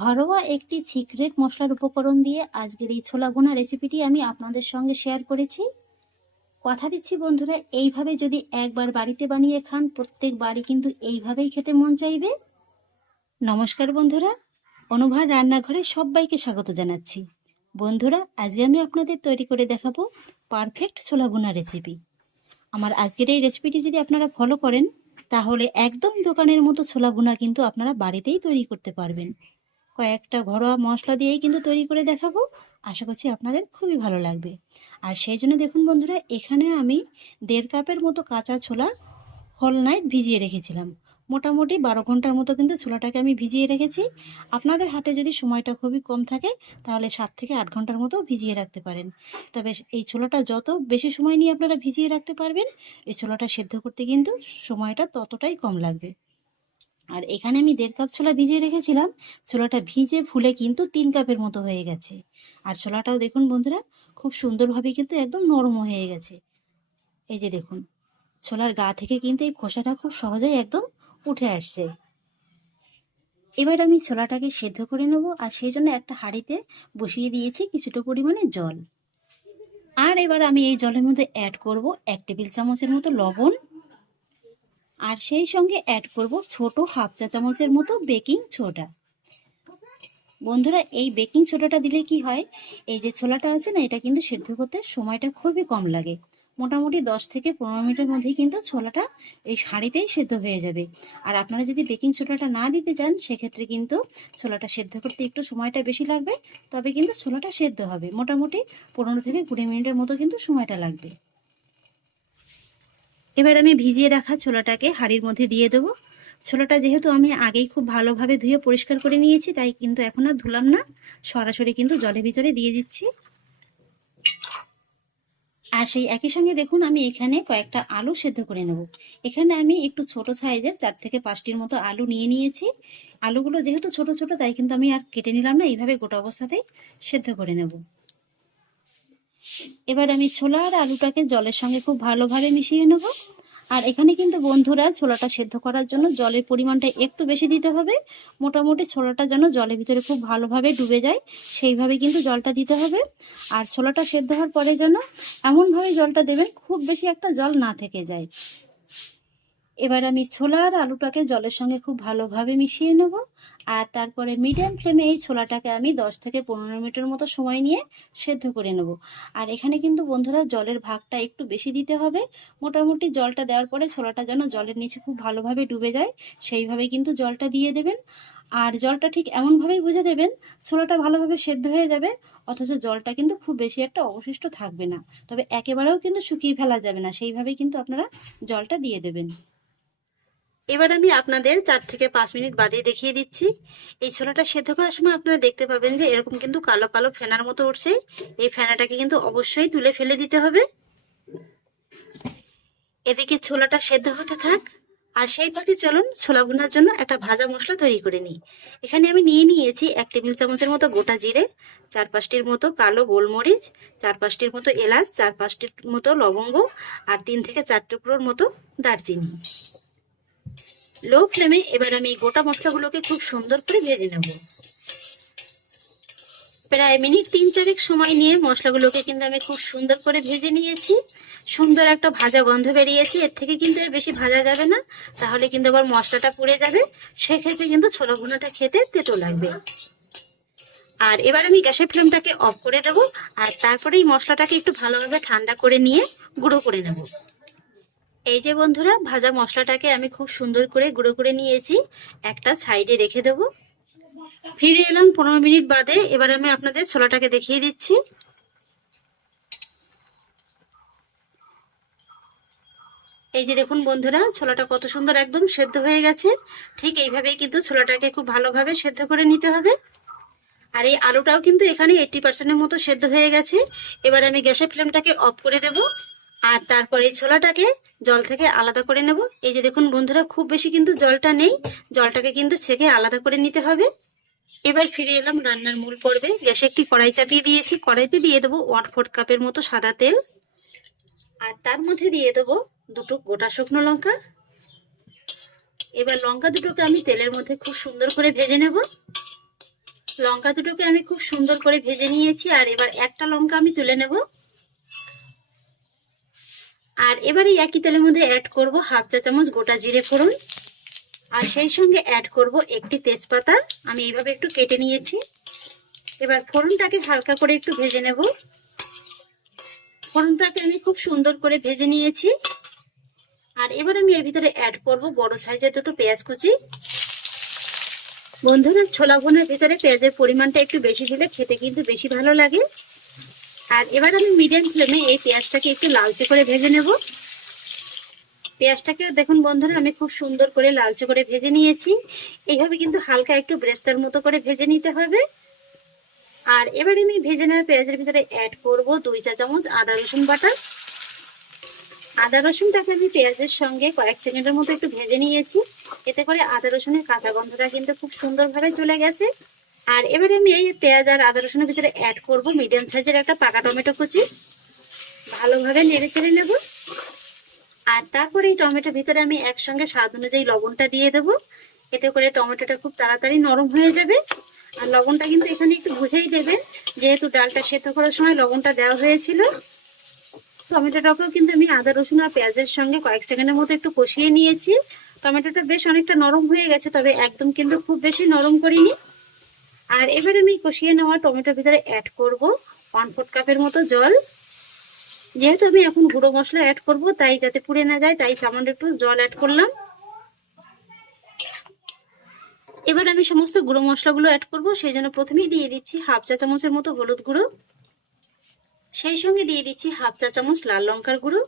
ঘরোয়া একটি সিক্রেট মশলার উপকরণ দিয়ে আজকের এই ছোলা ভুনা রেসিপিটি আমি আপনাদের সঙ্গে শেয়ার করেছি। কথা দিচ্ছি বন্ধুরা, এইভাবে যদি একবার বাড়িতে বানিয়ে খান, প্রত্যেক বাড়ি কিন্তু এইভাবেই খেতে মন চাইবে। নমস্কার বন্ধুরা, অনুভার রান্নাঘরে সবাইকে স্বাগত জানাচ্ছি। বন্ধুরা, আজকে আমি আপনাদের তৈরি করে দেখাবো পারফেক্ট ছোলা ভুনা রেসিপি। আমার আজকের এই রেসিপিটি যদি আপনারা ফলো করেন, তাহলে একদম দোকানের মতো ছোলা ভুনা কিন্তু আপনারা বাড়িতেই তৈরি করতে পারবেন। কয়েকটা ঘরোয়া মশলা দিয়েই কিন্তু তৈরি করে দেখাবো। আশা করছি আপনাদের খুবই ভালো লাগবে। আর সেই জন্য দেখুন বন্ধুরা, এখানে আমি 1.5 কাপের মতো কাঁচা ছোলা হোল নাইট ভিজিয়ে রেখেছিলাম। মোটামুটি 12 ঘন্টার মতো কিন্তু ছোলাটাকে আমি ভিজিয়ে রেখেছি। আপনাদের হাতে যদি সময়টা খুবই কম থাকে, তাহলে 7 থেকে 8 ঘন্টার মতো ভিজিয়ে রাখতে পারেন। তবে এই ছোলাটা যত বেশি সময় নিয়ে আপনারা ভিজিয়ে রাখতে পারবেন, এই ছোলাটা সেদ্ধ করতে কিন্তু সময়টা ততটাই কম লাগবে। আর এখানে আমি 1.5 কাপ ছোলা ভিজিয়ে রেখেছিলাম। ছোলাটা ভিজে ফুলে কিন্তু 3 কাপের মতো হয়ে গেছে। আর ছোলাটাও দেখুন বন্ধুরা, খুব সুন্দরভাবে কিন্তু একদম নরম হয়ে গেছে। এই যে দেখুন, ছোলার গা থেকে কিন্তু এই খোসাটা খুব সহজেই একদম উঠে আসছে। এবার আমি ছোলাটাকে সেদ্ধ করে নেব, আর সেই জন্য একটা হাঁড়িতে বসিয়ে দিয়েছি কিছুটা পরিমাণে জল। আর এবার আমি এই জলের মধ্যে অ্যাড করব 1 টেবিল চামচের মতো লবণ, আর সেই সঙ্গে অ্যাড করব ছোট হাফ চা চামচের মতো বেকিং সোডা। বন্ধুরা, এই বেকিং সোডাটা দিলে কি হয়, এই যে ছোলাটা আছে না, এটা কিন্তু সেদ্ধ করতে সময়টা খুবই কম লাগে। মোটামুটি 10 থেকে 15 মিনিটের মধ্যেই কিন্তু ছোলাটা এই হাঁড়িতেই সেদ্ধ হয়ে যাবে। আর আপনারা যদি বেকিং সোডাটা না দিতে চান, সেক্ষেত্রে কিন্তু ছোলাটা সেদ্ধ করতে একটু সময়টা বেশি লাগবে, তবে কিন্তু ছোলাটা সেদ্ধ হবে। মোটামুটি 15 থেকে 20 মিনিটের মতো কিন্তু সময়টা লাগবে। এবার আমি ভিজিয়ে রাখা ছোলাটাকে হাঁড়ির মধ্যে দিয়ে দেবো। ছোলাটা যেহেতু আমি আগেই খুব ভালোভাবে ধুয়ে পরিষ্কার করে নিয়েছি, তাই কিন্তু এখন আর ধুলাম না, সরাসরি কিন্তু জলের ভিতরে দিয়ে দিচ্ছি। আর সেই একই সঙ্গে দেখুন, আমি এখানে কয়েকটা আলু সেদ্ধ করে নেব। এখানে আমি একটু ছোট সাইজের 4 থেকে 5টির মতো আলু নিয়ে নিয়েছি। আলুগুলো যেহেতু ছোট ছোট, তাই কিন্তু আমি আর কেটে নিলাম না, এইভাবে গোটা অবস্থাতেই সেদ্ধ করে নেব। এবার আমি ছোলা আর আলুটাকে জলের সঙ্গে খুব ভালোভাবে মিশিয়ে নেব। আর এখানে কিন্তু বন্ধুরা, ছোলাটা সেদ্ধ করার জন্য জলের পরিমাণটা একটু বেশি দিতে হবে। মোটামুটি ছোলাটা যেন জলের ভিতরে খুব ভালোভাবে ডুবে যায়, সেইভাবে কিন্তু জলটা দিতে হবে। আর ছোলাটা সেদ্ধ হওয়ার পরে যেন এমনভাবে জলটা দেবেন, খুব বেশি একটা জল না থেকে যায়। এবার আমি ছোলা আর আলুটাকে জলের সঙ্গে খুব ভালোভাবে মিশিয়ে নেব। আর তারপরে মিডিয়াম ফ্লেমে এই ছোলাটাকে আমি 10 থেকে 15 মিনিটের মতো সময় নিয়ে সেদ্ধ করে নেব। আর এখানে কিন্তু বন্ধুরা, জলের ভাগটা একটু বেশি দিতে হবে। মোটামুটি জলটা দেওয়ার পরে ছোলাটা যেন জলের নিচে খুব ভালোভাবে ডুবে যায়, সেইভাবে কিন্তু জলটা দিয়ে দেবেন। আর জলটা ঠিক এমনভাবেই বুঝে দেবেন, ছোলাটা ভালোভাবে সেদ্ধ হয়ে যাবে, অথচ জলটা কিন্তু খুব বেশি একটা অবশিষ্ট থাকবে না। তবে একেবারেও কিন্তু শুকিয়ে ফেলা যাবে না, সেইভাবেই কিন্তু আপনারা জলটা দিয়ে দেবেন। এবার আমি আপনাদের 4 থেকে 5 মিনিট বাদে দেখিয়ে দিচ্ছি। এই ছোলাটা সেদ্ধ করার সময় আপনারা দেখতে পাবেন যে এরকম কিন্তু কালো কালো ফেনার মতো উঠছে। এই ফেনাটাকে কিন্তু অবশ্যই তুলে ফেলে দিতে হবে। এদিকে ছোলাটা সেদ্ধ হতে থাক, আর সেই ফাঁকে চলুন ছোলা ভুনার জন্য একটা ভাজা মশলা তৈরি করে নিই। এখানে আমি নিয়ে নিয়েছি 1 টেবিল চামচের মতো গোটা জিরে, 4-5টির মতো কালো গোলমরিচ, 4-5টির মতো এলাচ, 4-5টির মতো লবঙ্গ, আর 3 থেকে 4 টুকরোর মতো দারচিনি। লো ফ্লেমে এবার আমি গোটা মশলাগুলোকে খুব সুন্দর করে ভেজে নেব। প্রায় মিনিট 3-4 সময় নিয়ে মশলাগুলোকে কিন্তু আমি খুব সুন্দর করে ভেজে নিয়েছি। সুন্দর একটা ভাজা গন্ধ বেরিয়েছে। এর থেকে কিন্তু এর বেশি ভাজা যাবে না, তাহলে কিন্তু আবার মশলাটা পুড়ে যাবে, সেক্ষেত্রে কিন্তু ছোলা ভুনাটা খেতে তেতো লাগবে। আর এবার আমি গ্যাসের ফ্লেমটাকে অফ করে দেবো, আর তারপরে এই মশলাটাকে একটু ভালোভাবে ঠান্ডা করে নিয়ে গুঁড়ো করে নেব। এই যে বন্ধুরা, ভাজা মশলাটাকে আমি খুব সুন্দর করে গুঁড়ো করে নিয়েছি, একটা সাইডে রেখে দেবো। ফিরে এলাম 15 মিনিট বাদে। এবার আমি আপনাদের ছোলাটাকে দেখিয়ে দিচ্ছি। এই যে দেখুন বন্ধুরা, ছোলাটা কত সুন্দর একদম সেদ্ধ হয়ে গেছে। ঠিক এইভাবেই কিন্তু ছোলাটাকে খুব ভালোভাবে সেদ্ধ করে নিতে হবে। আর এই আলুটাও কিন্তু এখানে 80%-এর মতো সেদ্ধ হয়ে গেছে। এবার আমি গ্যাসের ফ্লেমটাকে অফ করে দেব, আর তারপরে এই ছোলাটাকে জল থেকে আলাদা করে নেব। এই যে দেখুন বন্ধুরা, খুব বেশি কিন্তু জলটা নেই, জলটাকে কিন্তু ছেঁকে আলাদা করে নিতে হবে। এবার ফিরে এলাম রান্নার মূল পর্বে। গ্যাসে একটি কড়াই চাপিয়ে দিয়েছি, কড়াইতে দিয়ে দেবো 1/4 কাপের মতো সাদা তেল, আর তার মধ্যে দিয়ে দেবো 2টো গোটা শুকনো লঙ্কা। এবার লঙ্কা দুটোকে আমি তেলের মধ্যে খুব সুন্দর করে ভেজে নেব। লঙ্কা দুটোকে আমি খুব সুন্দর করে ভেজে নিয়েছি। আর এবার একটা লঙ্কা আমি তুলে নেব। আর এবারে একই তেলের মধ্যে অ্যাড করব হাফ চা চামচ গোটা জিরে ফোড়ন, আর সেই সঙ্গে অ্যাড করব একটি তেজপাতা, আমি এইভাবে একটু কেটে নিয়েছি। এবার ফোড়নটাকে হালকা করে একটু ভেজে নেব। ফোড়নটাকে আমি খুব সুন্দর করে ভেজে নিয়েছি। আর এবার আমি এর ভিতরে অ্যাড করব বড় সাইজের দুটো পেঁয়াজ কুচি। বন্ধুরা, ছোলা ভুনার ভিতরে পেঁয়াজের পরিমাণটা একটু বেশি দিলে খেতে কিন্তু বেশি ভালো লাগে। আর এবার আমি মিডিয়াম ফ্লেমে এই পেঁয়াজটাকে একটু লালচে করে ভেজে নেব। পেঁয়াজটাকে দেখুন বন্ধুরা, আমি খুব সুন্দর করে লালচে করে ভেজে নিয়েছি। এইভাবে কিন্তু হালকা একটু ব্রেস্তার মতো করে ভেজে নিতে হবে। আর এবার আমি ভেজে নেওয়া পেঁয়াজের ভিতরে অ্যাড করব 2 চা চামচ আদা রসুন বাটা। আদা রসুনটাকে আমি পেঁয়াজের সঙ্গে কয়েক সেকেন্ডের মতো একটু ভেজে নিয়েছি। এতে করে আদা রসুনের কাঁচা গন্ধটা কিন্তু খুব সুন্দরভাবে চলে গেছে। আর এবারে আমি এই পেঁয়াজ আর আদা রসুনের ভিতরে অ্যাড করব মিডিয়াম সাইজের একটা পাকা টমেটো কুচি। ভালোভাবে নেড়ে চেড়ে নেব। আর তারপরে এই টমেটোর ভিতরে আমি একসঙ্গে স্বাদ অনুযায়ী লবণটা দিয়ে দেবো। এতে করে টমেটোটা খুব তাড়াতাড়ি নরম হয়ে যাবে। আর লবণটা কিন্তু এখানে একটু বুঝেই দেবেন, যেহেতু ডালটা সেদ্ধ করার সময় লবণটা দেওয়া হয়েছিল। টমেটোটাকেও কিন্তু আমি আদা রসুন আর পেঁয়াজের সঙ্গে কয়েক সেকেন্ডের মতো একটু কষিয়ে নিয়েছি। টমেটোটা বেশ অনেকটা নরম হয়ে গেছে, তবে একদম কিন্তু খুব বেশি নরম করিনি। আর এবার আমি কষিয়ে নেওয়া টমেটোর ভিতরে অ্যাড করব 1/4 কাপের মতো জল। যেহেতু আমি এখন গুঁড়ো মশলা অ্যাড করব, তাই যাতে পুড়ে না যায় তাই সামান্য একটু জল অ্যাড করলাম। এবার আমি সমস্ত গুঁড়ো মশলাগুলো অ্যাড করব, সেই জন্য প্রথমেই দিয়ে দিচ্ছি হাফ চা চামচের মতো হলুদ গুঁড়ো, সেই সঙ্গে দিয়ে দিচ্ছি হাফ চা চামচ লাল লঙ্কার গুঁড়ো।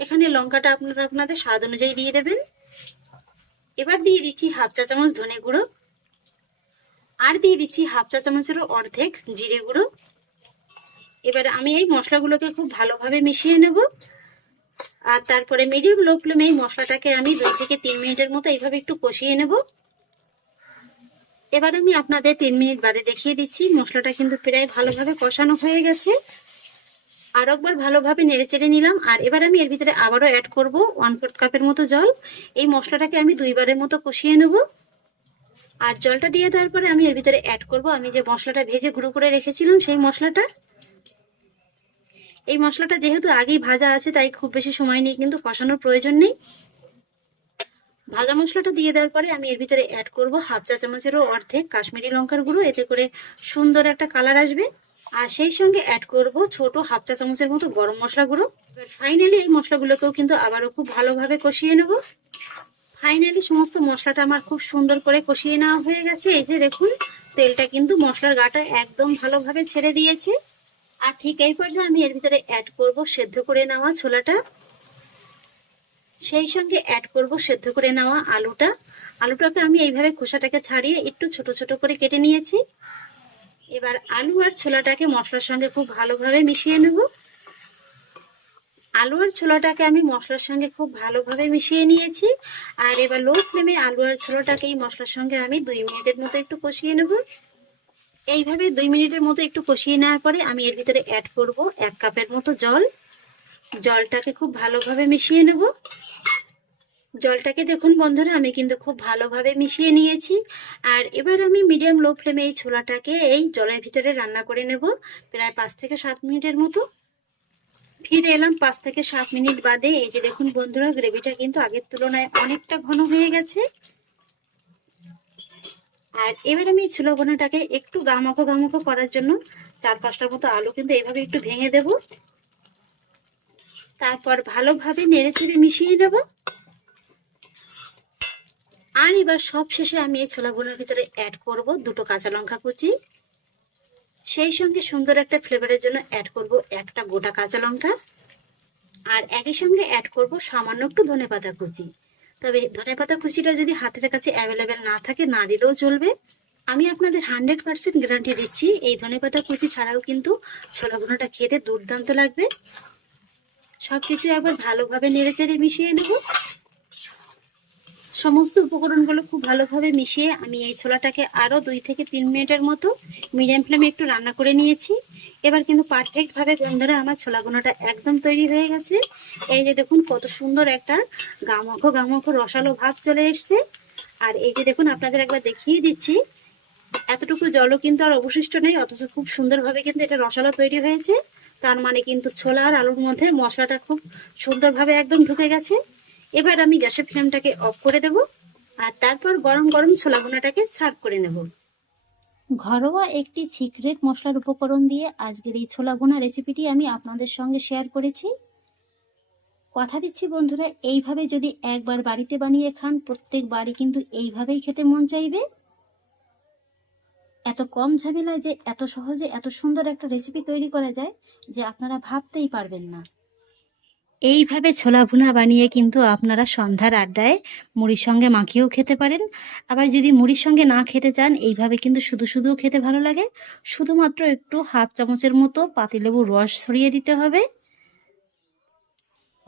এখানে লঙ্কাটা আপনারা আপনাদের স্বাদ অনুযায়ী দিয়ে দেবেন। এবার দিয়ে দিচ্ছি হাফ চা চামচ ধনে গুঁড়ো, আর দিয়ে দিচ্ছি হাফ চা চামচেরও অর্ধেক জিরে গুঁড়ো। এবার আমি এই মশলাগুলোকে খুব ভালোভাবে মিশিয়ে নেব। আর তারপরে মিডিয়াম লো ফ্লেমে এই মশলাটাকে আমি 2 থেকে 3 মিনিটের মতো এইভাবে একটু কষিয়ে নেব। এবার আমি আপনাদের 3 মিনিট বাদে দেখিয়ে দিচ্ছি মশলাটা কিন্তু প্রায় ভালোভাবে কষানো হয়ে গেছে। আর একবার ভালোভাবে নেড়েচেড়ে নিলাম। আর এবার আমি এর ভিতরে আবারও অ্যাড করব 1/4 কাপের মতো জল। এই মশলাটাকে আমি 2 বারের মতো কষিয়ে নেব। আর জলটা দিয়ে দেওয়ার পরে আমি এর ভিতরে অ্যাড করব আমি যে মশলাটা ভেজে গুঁড়ো করে রেখেছিলাম সেই মশলাটা। এই মশলাটা যেহেতু আগেই ভাজা আছে, তাই খুব বেশি সময় নিয়ে কিন্তু কষানোর প্রয়োজন নেই। ভাজা মশলাটা দিয়ে দেওয়ার পরে আমি এর ভিতরে অ্যাড করব হাফ চা চামচেরও অর্ধেক কাশ্মীরি লঙ্কার গুঁড়ো। এতে করে সুন্দর একটা কালার আসবে। আর সেই সঙ্গে অ্যাড করব ছোট হাফ চা চামচের মতো গরম মশলা গুঁড়ো। এবার ফাইনালি এই মশলাগুলোকেও কিন্তু আবারও খুব ভালোভাবে কষিয়ে নেব। ফাইনালি সমস্ত মশলাটা আমার খুব সুন্দর করে কষিয়ে নেওয়া হয়ে গেছে। এই যে দেখুন, তেলটা কিন্তু মশলার গাটা একদম ভালোভাবে ছেড়ে দিয়েছে। আর ঠিক এই পর্যায়ে আমি এর ভিতরে অ্যাড করব সেদ্ধ করে নেওয়া ছোলাটা, সেই সঙ্গে অ্যাড করব সেদ্ধ করে নেওয়া আলুটা। আলুটাকে আমি এইভাবে খোসাটাকে ছাড়িয়ে একটু ছোট ছোট করে কেটে নিয়েছি। এবার আলু আর ছোলাটাকে মশলার সঙ্গে খুব ভালোভাবে মিশিয়ে নেব। আলু আর ছোলাটাকে আমি মশলার সঙ্গে খুব ভালোভাবে মিশিয়ে নিয়েছি। আর এবার লো ফ্লেমে আলু আর ছোলাটাকে এই মশলার সঙ্গে আমি 2 মিনিটের মতো একটু কষিয়ে নেব। এইভাবে 2 মিনিটের মতো একটু কষিয়ে নেওয়ার পরে আমি এর ভিতরে অ্যাড করব 1 কাপের মতো জল। জলটাকে খুব ভালোভাবে মিশিয়ে নেব। জলটাকে দেখুন বন্ধুরা, আমি কিন্তু খুব ভালোভাবে মিশিয়ে নিয়েছি। আর এবার আমি মিডিয়াম লো ফ্লেমে এই ছোলাটাকে এই জলের ভিতরে রান্না করে নেব প্রায় 5 থেকে 7 মিনিটের মতো। ফিরে এলাম 5 থেকে 7 মিনিট বাদে। এই যে দেখুন বন্ধুরা, গ্রেভিটা কিন্তু আগের তুলনায় অনেকটা ঘন হয়ে গেছে। আর এবার আমি ছোলা বোনাটাকে একটু গামাখো গামাখো করার জন্য 4-5টার মতো আলু কিন্তু এইভাবে একটু ভেঙে দেব। তারপর ভালোভাবে নেড়ে চেড়ে মিশিয়ে দেব। আর এবার সব শেষে আমি এই ছোলা বোনার ভিতরে অ্যাড করব 2টো কাঁচা লঙ্কা কুচি, সেই সঙ্গে সুন্দর একটা ফ্লেভারের জন্য অ্যাড করব একটা গোটা কাঁচা লঙ্কা। আর একই সঙ্গে অ্যাড করব সামান্য একটু ধনেপাতা কুচি। তবে ধনেপাতা কুচিটা যদি হাতের কাছে অ্যাভেলেবেল না থাকে, না দিলেও চলবে। আমি আপনাদের 100% গ্যারান্টি দিচ্ছি এই ধনেপাতা কুচি ছাড়াও কিন্তু ছোলা ভুনাটা খেতে দুর্দান্ত লাগবে। সবকিছু একবার ভালোভাবে নেড়েচেড়ে মিশিয়ে নেব। সমস্ত উপকরণগুলো খুব ভালোভাবে মিশিয়ে আমি এই ছোলাটাকে আরও 2 থেকে 3 মিনিটের মতো মিডিয়াম ফ্লেমে একটু রান্না করে নিয়েছি। এবার কিন্তু পারফেক্টভাবে বন্ধুরা আমার ছোলা ভুনাটা একদম তৈরি হয়ে গেছে। এই যে দেখুন কত সুন্দর একটা গামাখো গামাখো রসালো ভাব চলে এসছে। আর এই যে দেখুন, আপনাদের একবার দেখিয়ে দিচ্ছি এতটুকু জলও কিন্তু আর অবশিষ্ট নেই, অথচ খুব সুন্দরভাবে কিন্তু এটা রসালো তৈরি হয়েছে। তার মানে কিন্তু ছোলা আর আলুর মধ্যে মশলাটা খুব সুন্দরভাবে একদম ঢুকে গেছে। এবার আমি গ্যাসের ফ্লেমটাকে অফ করে দেব, আর তারপর গরম গরম ছোলা ভুনাটাকে সার্ভ করে নেব। ঘরোয়া একটি সিক্রেট মশলার উপকরণ দিয়ে আজকের এই ছোলা ভুনা রেসিপিটি আমি আপনাদের সঙ্গে শেয়ার করেছি। কথা দিচ্ছি বন্ধুরা, এইভাবে যদি একবার বাড়িতে বানিয়ে খান, প্রত্যেক বাড়ি কিন্তু এইভাবেই খেতে মন চাইবে। এত কম ঝামেলায় যে এত সহজে এত সুন্দর একটা রেসিপি তৈরি করা যায় যে আপনারা ভাবতেই পারবেন না। এইভাবে ছোলা ভুনা বানিয়ে কিন্তু আপনারা সন্ধ্যার আড্ডায় মুড়ির সঙ্গে মাখিয়েও খেতে পারেন। আবার যদি মুড়ির সঙ্গে না খেতে চান, এইভাবে কিন্তু শুধু শুধুও খেতে ভালো লাগে। শুধুমাত্র একটু হাফ চামচের মতো পাতিলেবুর রস ছড়িয়ে দিতে হবে,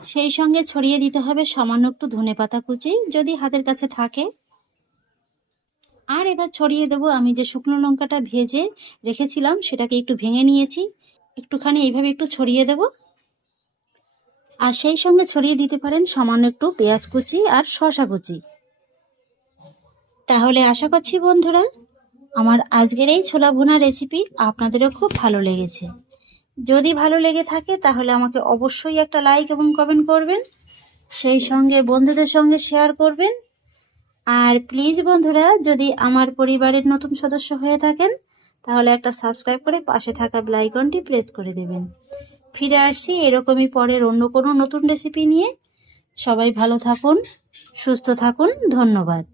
সেই সঙ্গে ছড়িয়ে দিতে হবে সামান্য একটু ধনেপাতা কুচি যদি হাতের কাছে থাকে। আর এবার ছড়িয়ে দেবো আমি যে শুকনো লঙ্কাটা ভেজে রেখেছিলাম, সেটাকে একটু ভেঙে নিয়েছি, একটুখানি এইভাবে একটু ছড়িয়ে দেব। আর সেই সঙ্গে ছড়িয়ে দিতে পারেন সামান্য একটু পেঁয়াজ কুচি আর শসা কুচি। তাহলে আশা করছি বন্ধুরা, আমার আজকের এই ছোলা ভুনা রেসিপি আপনাদেরও খুব ভালো লেগেছে। যদি ভালো লেগে থাকে তাহলে আমাকে অবশ্যই একটা লাইক এবং কমেন্ট করবেন, সেই সঙ্গে বন্ধুদের সঙ্গে শেয়ার করবেন। আর প্লিজ বন্ধুরা, যদি আমার পরিবারের নতুন সদস্য হয়ে থাকেন তাহলে একটা সাবস্ক্রাইব করে পাশে থাকা বেল আইকনটি প্রেস করে দেবেন। ফিরে আসছি এরকমই পরের অন্য কোনো নতুন রেসিপি নিয়ে। সবাই ভালো থাকুন, সুস্থ থাকুন, ধন্যবাদ।